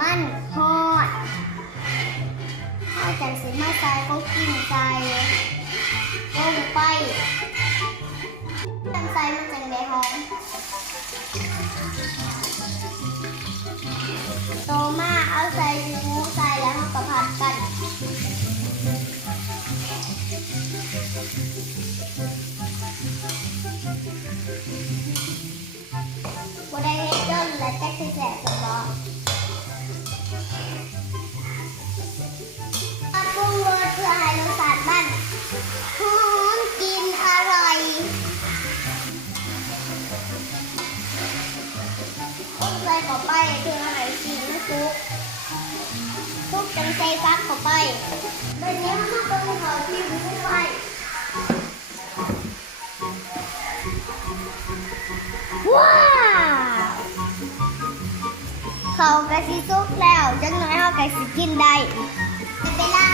มันฮอดเอาจังสิมาใส่ก็กินใส่ลงไปจังใส่มันจังได้หอมโตมาเอาใส่หมูใส่แล้วเราก็ผัดกันบ่ได้เฮ็ดจนและแจ๊กสิแสบสมองปรุงรสเพื่อให้รสชาติมันหอมกินอร่อยใส่เข้าไปเพื่อให้กินซุปจังใส่ฟักเข้าไปเดี๋ยวนี้มันมาปรุงเขาที่หมูไว้ว้าวเขากะสิสุกแล้วจังน้อยเขากะสิกินได้เวลา